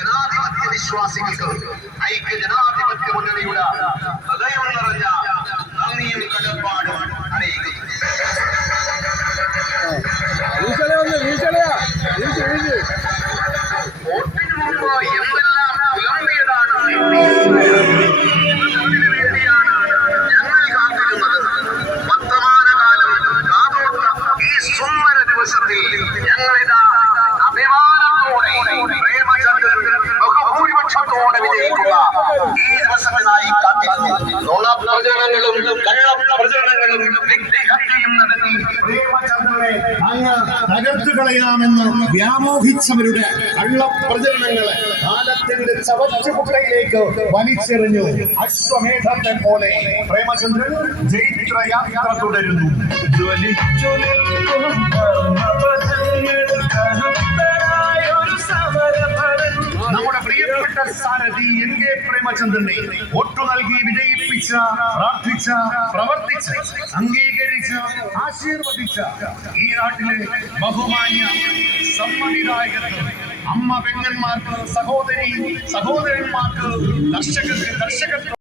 ജനാധിപത്യ വിശ്വാസികൾക്ക് ഐക്യ ജനാധിപത്യ മുന്നണിയുടെ ഹൃദയം നിറഞ്ഞ നന്ദിയും കടപ്പാടും അറിയിക്കുന്നു. വോട്ടിന് മുമ്പ് എന്തെല്ലാം വിളമ്പിയതാണ് എന്നതിനു വേണ്ടിയാണ് ഞങ്ങൾ കാത്തിരുന്നത്. വർത്തമാനകാലം കാതോർത്ത ഈ സുന്ദര ദിവസത്തിൽ ഞങ്ങളിതാ അഭിമാനത്തോടെ പ്രേമചന്ദ്രൻ ബഹുഭൂരിപക്ഷത്തോടെ വിജയിക്കുക ഈ ദിവസത്തിനായി കാത്തിരുന്നു. നുണപ്രചരണങ്ങളും കള്ളപ്രചരണങ്ങളും വ്യക്തിഹത്യയും നടത്തി പ്രേമചന്ദ്രനെ അങ്ങ് തകർത്തു കളയാമെന്ന് വ്യാമോഹിച്ചവരുടെ കള്ളപ്രചരണങ്ങളെ കാലത്തിന്റെ ചവറ്റുകുട്ടയിലേക്ക് വലിച്ചെറിഞ്ഞു. അശ്വമേധത്തെ പോലെ പ്രേമചന്ദ്രൻ ജൈത്രയാത്ര തുടരുന്നു. നമ്മുടെ പ്രിയപ്പെട്ട സാരഥി എൻ കെ പ്രേമചന്ദ്രനെ വോട്ടു നൽകി വിജയിപ്പിച്ച, പ്രാർത്ഥിച്ച, പ്രവർത്തിച്ച, അംഗീകരിച്ച, ആശീർവദിച്ച ഈ നാട്ടിലെ ബഹുമാന്യ സമ്മതിദായകർക്ക്, അമ്മ പെങ്ങന്മാർക്ക്, സഹോദരന്മാർക്ക്, കർഷകർക്ക്